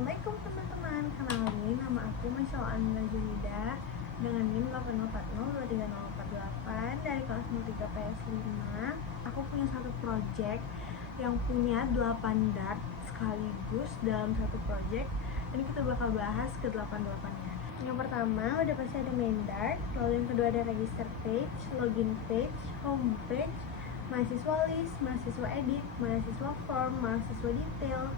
Assalamualaikum teman-teman, kenalin nama aku Michelle Anila Junida dengan NIM 804023048 dari kelas 03 PS5. Aku punya satu project yang punya 8 dart sekaligus dalam satu project, dan kita bakal bahas ke 8-8-nya. Yang pertama udah pasti ada main dart, lalu yang kedua ada register page, login page, home page, mahasiswa list, mahasiswa edit, mahasiswa form, mahasiswa detail.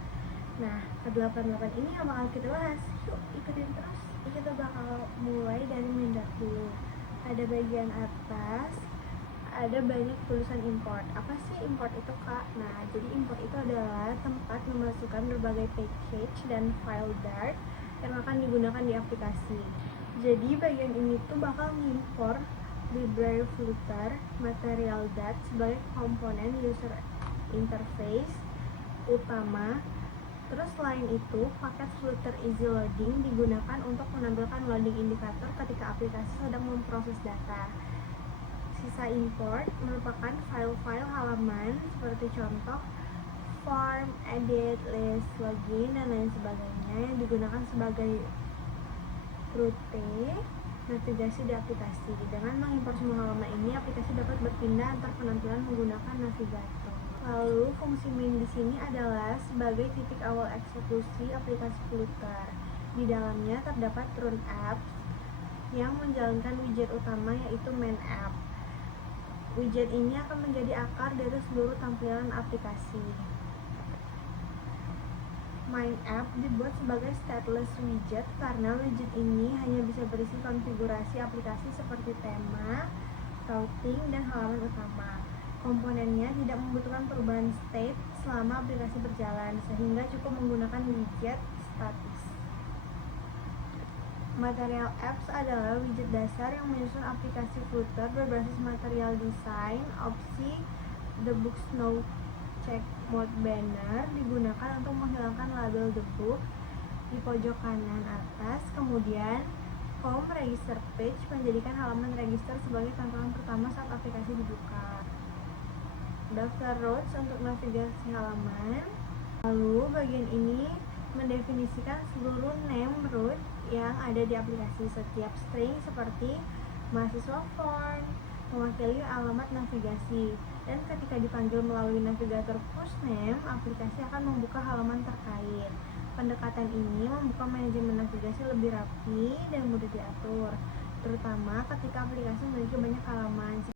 Nah, ke-8 ini yang bakal kita bahas. Yuk, ikutin terus. Kita bakal mulai dari main dart dulu. Ada bagian atas, ada banyak tulisan import. Apa sih import itu, Kak? Nah, jadi import itu adalah tempat memasukkan berbagai package dan file dart yang akan digunakan di aplikasi. Jadi bagian ini tuh bakal ngimport library Flutter, material dart sebagai komponen user interface utama. Terus selain itu, paket Flutter Easy Loading digunakan untuk menampilkan loading indikator ketika aplikasi sedang memproses data. Sisa import merupakan file-file halaman seperti contoh form, edit, list, login, dan lain sebagainya yang digunakan sebagai rute navigasi di aplikasi. Dengan mengimpor semua halaman ini, aplikasi dapat berpindah antar penampilan menggunakan navigator. Lalu fungsi main di sini adalah sebagai titik awal eksekusi aplikasi Flutter. Di dalamnya terdapat run apps yang menjalankan widget utama, yaitu main app. Widget ini akan menjadi akar dari seluruh tampilan aplikasi. Main app dibuat sebagai stateless widget karena widget ini hanya bisa berisi konfigurasi aplikasi seperti tema, routing, dan halaman utama. Komponennya tidak membutuhkan perubahan state selama aplikasi berjalan, sehingga cukup menggunakan widget statis. Material apps adalah widget dasar yang menyusun aplikasi Flutter berbasis material design. Opsi The Books No Check Mode banner digunakan untuk menghilangkan label The Book di pojok kanan atas. Kemudian home register page menjadikan halaman register sebagai tampilan pertama saat aplikasi dibuka. Daftar routes untuk navigasi halaman. Lalu bagian ini mendefinisikan seluruh name route yang ada di aplikasi. Setiap string seperti mahasiswa form mewakili alamat navigasi, dan ketika dipanggil melalui navigator push name, aplikasi akan membuka halaman terkait. Pendekatan ini membuka manajemen navigasi lebih rapi dan mudah diatur, terutama ketika aplikasi memiliki banyak halaman.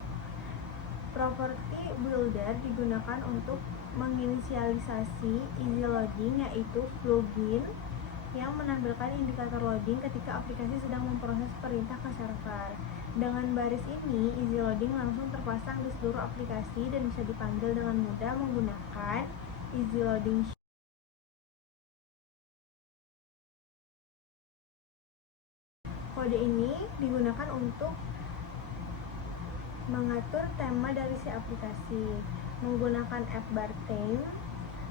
Property Builder digunakan untuk menginisialisasi easy loading, yaitu plugin yang menampilkan indikator loading ketika aplikasi sedang memproses perintah ke server. Dengan baris ini, easy loading langsung terpasang di seluruh aplikasi dan bisa dipanggil dengan mudah menggunakan easy loading. Kode ini digunakan untuk mengatur tema dari si aplikasi. Menggunakan app bar theme,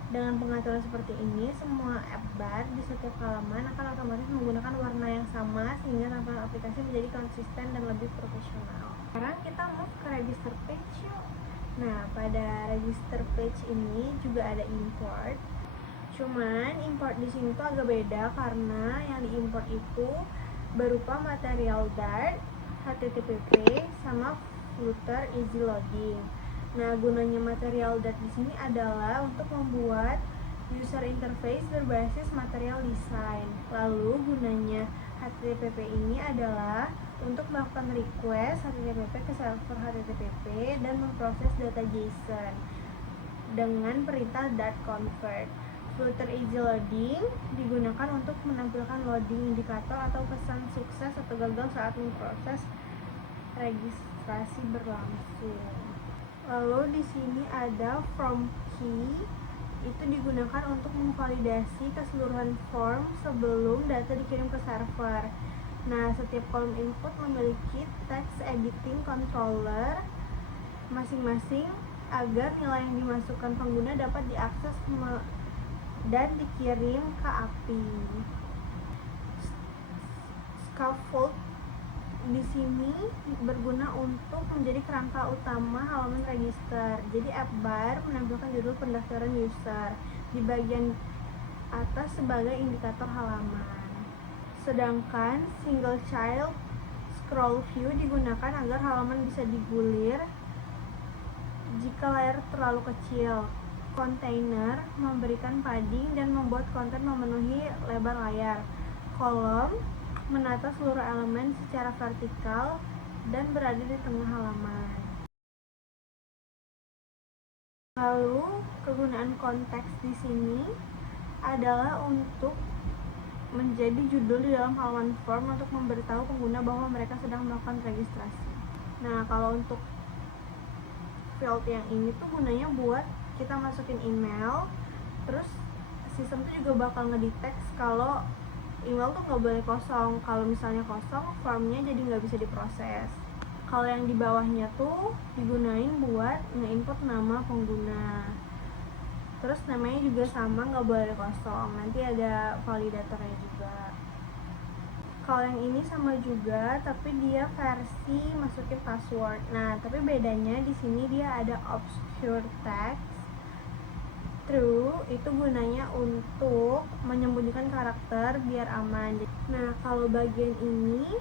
dengan pengaturan seperti ini, semua app bar di setiap halaman akan otomatis menggunakan warna yang sama sehingga tampilan aplikasi menjadi konsisten dan lebih profesional. Sekarang kita move ke register page yuk. Nah, pada register page ini juga ada import. Cuman import di sini tuh agak beda karena yang diimport itu berupa material dart, HTTP, sama Flutter Easy Loading. Nah, gunanya material dart di sini adalah untuk membuat user interface berbasis material design. Lalu gunanya HTTP ini adalah untuk melakukan request HTTP ke server HTTP dan memproses data JSON dengan perintah dart convert. Flutter Easy Loading digunakan untuk menampilkan loading indikator atau pesan sukses atau gagal saat memproses registrasi berlangsung. Lalu di sini ada form key, itu digunakan untuk memvalidasi keseluruhan form sebelum data dikirim ke server. Nah, setiap kolom input memiliki text editing controller masing-masing agar nilai yang dimasukkan pengguna dapat diakses dan dikirim ke API. Scaffold di sini berguna untuk menjadi kerangka utama halaman register. Jadi app bar menampilkan judul pendaftaran user. Di bagian atas sebagai indikator halaman. Sedangkan single child scroll view digunakan agar halaman bisa digulir jika layar terlalu kecil. Container memberikan padding dan membuat konten memenuhi lebar layar. Kolom menata seluruh elemen secara vertikal dan berada di tengah halaman. Lalu, kegunaan konteks di sini adalah untuk menjadi judul di dalam halaman form untuk memberitahu pengguna bahwa mereka sedang melakukan registrasi. Nah, kalau untuk field yang ini tuh gunanya buat kita masukin email, terus sistem tuh juga bakal ngedetect kalau email tuh nggak boleh kosong. Kalau misalnya kosong, formnya jadi nggak bisa diproses. Kalau yang di bawahnya tuh digunain buat nge-input nama pengguna. Terus namanya juga sama, nggak boleh kosong. Nanti ada validatornya juga. Kalau yang ini sama juga, tapi dia versi masukin password. Nah, tapi bedanya di sini dia ada obscure text. True itu gunanya untuk menyembunyikan karakter biar aman. Nah, kalau bagian ini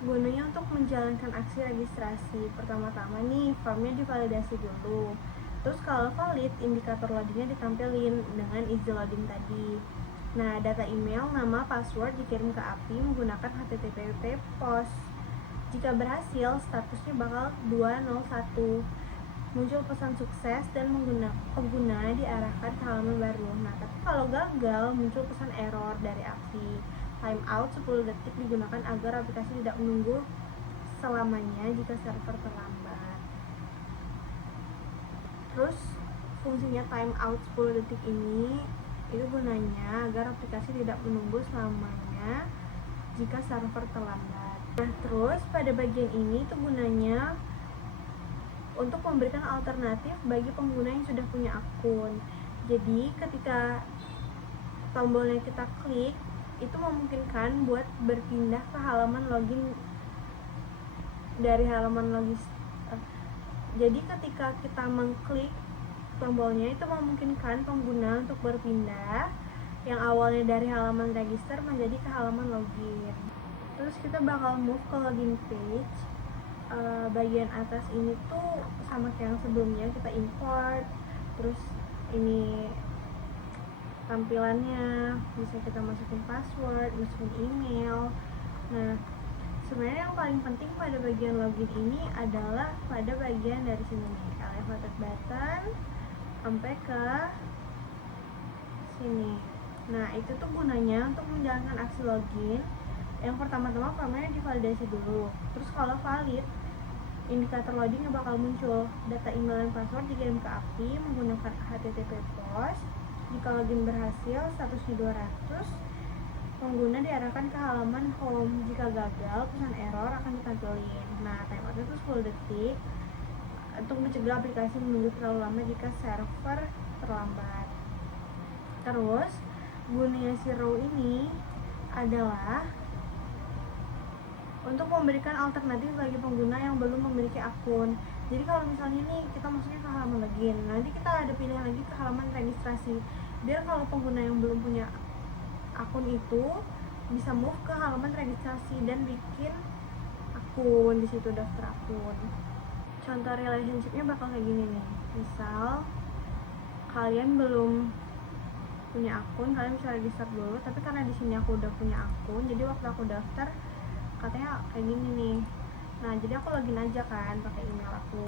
gunanya untuk menjalankan aksi registrasi. Pertama-tama nih, formnya divalidasi dulu. Terus kalau valid, indikator loadingnya ditampilin dengan easy loading tadi. Nah, data email, nama, password dikirim ke API menggunakan HTTP POST. Jika berhasil, statusnya bakal 201. Muncul pesan sukses dan pengguna diarahkan ke halaman baru. Nah, tapi kalau gagal, muncul pesan error dari API. Timeout 10 detik digunakan agar aplikasi tidak menunggu selamanya jika server terlambat. Terus fungsinya timeout 10 detik ini itu gunanya agar aplikasi tidak menunggu selamanya jika server terlambat. Nah, terus pada bagian ini itu gunanya untuk memberikan alternatif bagi pengguna yang sudah punya akun. Jadi ketika tombolnya kita klik, itu memungkinkan buat berpindah ke halaman login dari halaman login. Jadi ketika kita mengklik tombolnya, itu memungkinkan pengguna untuk berpindah yang awalnya dari halaman register menjadi ke halaman login. Terus kita bakal move ke login page. Bagian atas ini tuh sama kayak yang sebelumnya, kita import. Terus ini tampilannya, bisa kita masukin password, masukin email. Nah, sebenarnya yang paling penting pada bagian login ini adalah pada bagian dari sini nih, elevated button sampai ke sini. Nah, itu tuh gunanya untuk menjalankan aksi login. Yang pertama-tama formnya divalidasi dulu. Terus kalau valid, indikator loading bakal muncul. Data email dan password dikirim ke API menggunakan HTTP POST. Jika login berhasil, statusnya 200. Pengguna diarahkan ke halaman home. Jika gagal, pesan error akan ditampilin. Nah, timeoutnya itu 10 detik untuk mencegah aplikasi menunggu terlalu lama jika server terlambat. Terus, gunanya si row ini adalah untuk memberikan alternatif bagi pengguna yang belum memiliki akun. Jadi kalau misalnya nih kita masuknya ke halaman login, nanti kita ada pilihan lagi ke halaman registrasi. Biar kalau pengguna yang belum punya akun itu bisa move ke halaman registrasi dan bikin akun, di situ daftar akun. Contoh relationship-nya bakal kayak gini nih. Misal kalian belum punya akun, kalian bisa register dulu, tapi karena di sini aku udah punya akun, jadi waktu aku daftar katanya kayak gini nih. Nah, jadi aku login aja kan pakai email aku.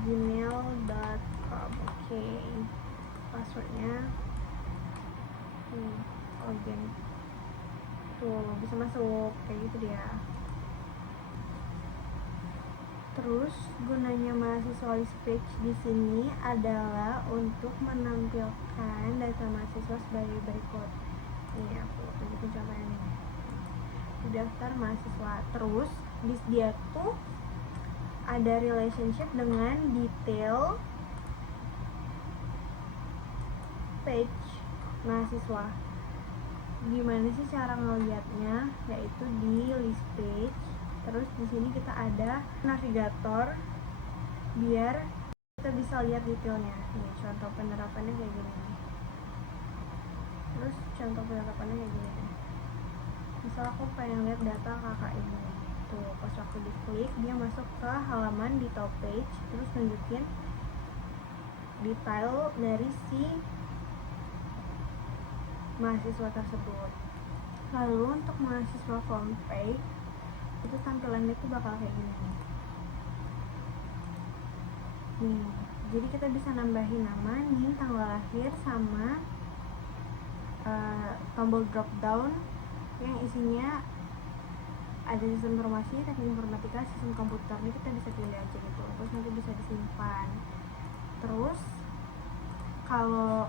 gmail.com. Oke. Passwordnya login. Tuh, bisa masuk kayak gitu dia. Terus gunanya mahasiswa list page di sini adalah untuk menampilkan data mahasiswa sebagai berikut. Ini aku bikin contohnya nih. Daftar mahasiswa. Terus di dia tuh ada relationship dengan detail page mahasiswa. Gimana sih cara ngeliatnya? Yaitu di list page. Terus di sini kita ada navigator biar kita bisa lihat detailnya. Nih, contoh penerapannya kayak gini nih. Terus contoh penerapannya kayak gini nih. Misal aku pengen lihat data kakak ini. Tuh, pas aku diklik dia masuk ke halaman di top page, terus nunjukin detail dari si mahasiswa tersebut. Lalu untuk mahasiswa form page itu tampilannya tuh bakal kayak gini nih. Jadi kita bisa nambahin nama, nih, tanggal lahir, sama tombol drop down yang isinya ada sistem informasi, teknik informatika, sistem komputer. Ini kita bisa pilih aja gitu, terus nanti bisa disimpan. Terus kalau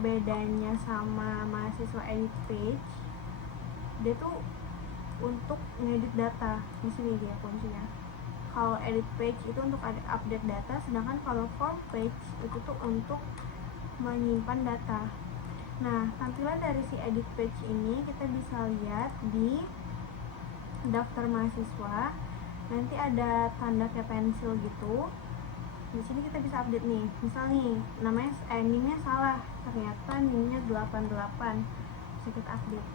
bedanya sama mahasiswa edit page, dia tuh untuk ngedit data. Di sini dia kuncinya. Kalau edit page itu untuk update data, sedangkan kalau form page itu tuh untuk menyimpan data. Nah, tampilan dari si edit page ini kita bisa lihat di daftar mahasiswa. Nanti ada tanda kayak pensil gitu. Di sini kita bisa update nih. Misal nih, namanya NIM-nya salah. Ternyata NIM-nya 88. Bisa kita update.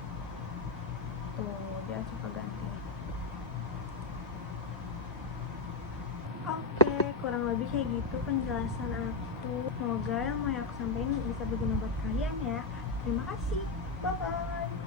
Tuh, dia coba ganti. Oke, kurang lebih kayak gitu penjelasan aku. Semoga ilmu yang aku sampaikan bisa berguna buat kalian ya. Terima kasih. Bye-bye.